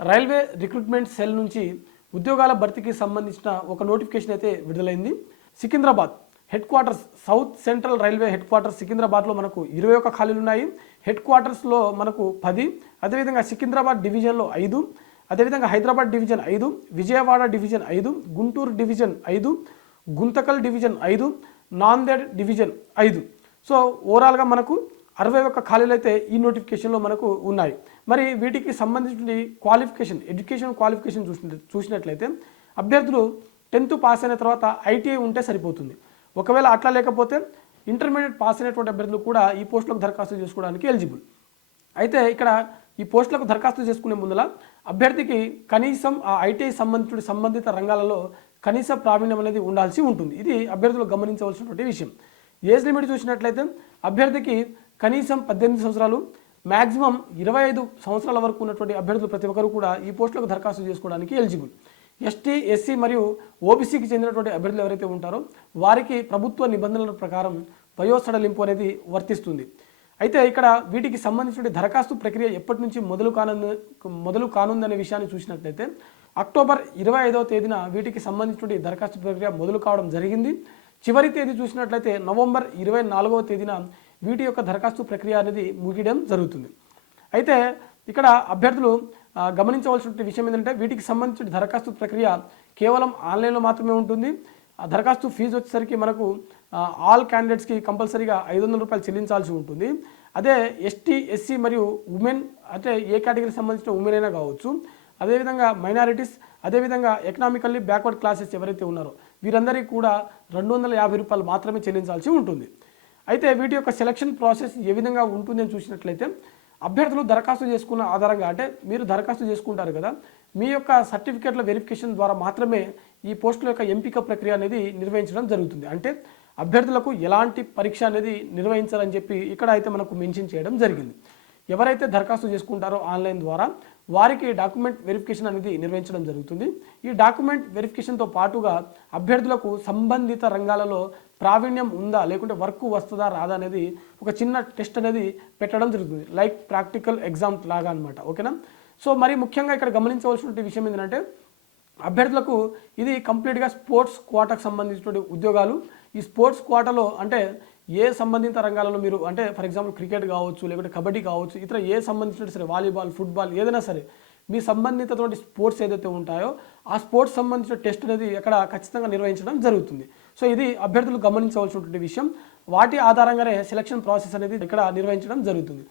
Railway recruitment cell నుంచి ఉద్యోగాల భర్తీకి సంబంధించిన ఒక నోటిఫికేషన్ అయితే విడుదలైంది. Secunderabad head quarters, south central railway head quarters సికింద్రాబాద్లో మనకు 21 ఖాళీలు ఉన్నాయి. హెడ్ క్వార్టర్స్లో మనకు 10, అదేవిధంగా సికింద్రాబాద్ డివిజన్లో 5, అదేవిధంగా Hyderabad division 5, Vijayawada division 5, Guntur division 5, Guntakal division 5, Nanded division 5. So ఓవరాల్గా మనకు 61 ఖాళీలు అయితే ఈ నోటిఫికేషన్లో మనకు ఉన్నాయి. మరి వీటికి సంబంధించిన క్వాలిఫికేషన్, ఎడ్యుకేషన్ క్వాలిఫికేషన్ చూసినట్లయితే అభ్యర్థులు 10th పాస్ అయిన తర్వాత ఐటీఐ ఉంటే సరిపోతుంది. ఒకవేళ అట్లా లేకపోతే ఇంటర్మీడియట్ పాస్ అయినటువంటి అభ్యర్థులు కూడా ఈ పోస్టులకు దరఖాస్తు చేసుకోవడానికి ఎలిజిబుల్. అయితే ఇక్కడ ఈ పోస్టులకు దరఖాస్తు చేసుకునే ముందల అభ్యర్థికి కనీసం ఆ ఐటీఐ సంబంధిత రంగాలలో కనీస ప్రావీణ్యం అనేది ఉండాల్సి ఉంటుంది. ఇది అభ్యర్థులు గమనించవలసినటువంటి విషయం. ఏజ్ లిమిట్ చూసినట్లయితే అభ్యర్థికి కనీసం 18 సంవత్సరాలు, మ్యాక్సిమం 25 సంవత్సరాల వరకు ఉన్నటువంటి అభ్యర్థులు ప్రతి ఒక్కరు కూడా ఈ పోస్టులకు దరఖాస్తు చేసుకోవడానికి ఎలిజిబుల్. ఎస్టీ, ఎస్సీ మరియు ఓబీసీకి చెందినటువంటి అభ్యర్థులు ఎవరైతే ఉంటారో వారికి ప్రభుత్వ నిబంధనల ప్రకారం వయో సడలింపు అనేది వర్తిస్తుంది. అయితే ఇక్కడ వీటికి సంబంధించిన దరఖాస్తు ప్రక్రియ ఎప్పటి నుంచి మొదలు కానుందనే విషయాన్ని చూసినట్లయితే అక్టోబర్ 25వ తేదీన వీటికి సంబంధించిన దరఖాస్తు ప్రక్రియ మొదలు కావడం జరిగింది. చివరి తేదీ చూసినట్లయితే నవంబర్ 24వ తేదీన వీటి యొక్క దరఖాస్తు ప్రక్రియ అనేది ముగియడం జరుగుతుంది. అయితే ఇక్కడ అభ్యర్థులు గమనించవలసిన విషయం ఏంటంటే వీటికి సంబంధించిన దరఖాస్తు ప్రక్రియ కేవలం ఆన్లైన్లో మాత్రమే ఉంటుంది. ఆ దరఖాస్తు ఫీజు వచ్చేసరికి మనకు ఆల్ క్యాండిడేట్స్కి కంపల్సరీగా 500 రూపాయలు చెల్లించాల్సి ఉంటుంది. అదే ఎస్టీ, ఎస్సీ మరియు ఉమెన్, అంటే ఏ కేటగిరీకి సంబంధించిన ఉమెన్ అయినా కావచ్చు, అదేవిధంగా మైనారిటీస్, అదేవిధంగా ఎకనామికల్లీ బ్యాక్వర్డ్ క్లాసెస్ ఎవరైతే ఉన్నారో వీరందరికీ కూడా 250 రూపాయలు మాత్రమే చెల్లించాల్సి ఉంటుంది. అయితే వీటి యొక్క సెలక్షన్ ప్రాసెస్ ఏ విధంగా ఉంటుంది అని చూసినట్లయితే అభ్యర్థులు దరఖాస్తు చేసుకున్న ఆధారంగా, అంటే మీరు దరఖాస్తు చేసుకుంటారు కదా, మీ యొక్క సర్టిఫికేట్ల వెరిఫికేషన్ ద్వారా మాత్రమే ఈ పోస్టుల యొక్క ఎంపిక ప్రక్రియ అనేది నిర్వహించడం జరుగుతుంది. అంటే అభ్యర్థులకు ఎలాంటి పరీక్ష అనేది నిర్వహించాలని చెప్పి ఇక్కడ అయితే మనకు మెన్షన్ చేయడం జరిగింది. ఎవరైతే దరఖాస్తు చేసుకుంటారో ఆన్లైన్ ద్వారా వారికి డాక్యుమెంట్ వెరిఫికేషన్ అనేది నిర్వహించడం జరుగుతుంది. ఈ డాక్యుమెంట్ వెరిఫికేషన్తో పాటుగా అభ్యర్థులకు సంబంధిత రంగాలలో ప్రావీణ్యం ఉందా, లేకుంటే వర్క్ వస్తుందా రాదా అనేది ఒక చిన్న టెస్ట్ అనేది పెట్టడం జరుగుతుంది, లైక్ ప్రాక్టికల్ ఎగ్జామ్ లాగా అనమాట. ఓకేనా. సో మరి ముఖ్యంగా ఇక్కడ గమనించవలసిన విషయం ఏంటంటే అభ్యర్థులకు ఇది కంప్లీట్గా స్పోర్ట్స్ కోటాకు సంబంధించిన ఉద్యోగాలు. ఈ స్పోర్ట్స్ కోటాలో అంటే ఏ సంబంధిత రంగాలలో మీరు, అంటే ఫర్ ఎగ్జాంపుల్ క్రికెట్ కావచ్చు, లేకుంటే కబడ్డీ కావచ్చు, ఇతర ఏ సంబంధించిన సరే, వాలీబాల్, ఫుట్బాల్, ఏదైనా సరే మీ సంబంధితటువంటి స్పోర్ట్స్ ఏదైతే ఉంటాయో ఆ స్పోర్ట్స్ సంబంధించిన టెస్ట్ అనేది అక్కడ ఖచ్చితంగా నిర్వహించడం జరుగుతుంది. సో ఇది అభ్యర్థులు గమనించవలసినటువంటి విషయం. వాటి ఆధారంగానే సెలక్షన్ ప్రాసెస్ అనేది ఇక్కడ నిర్వహించడం జరుగుతుంది.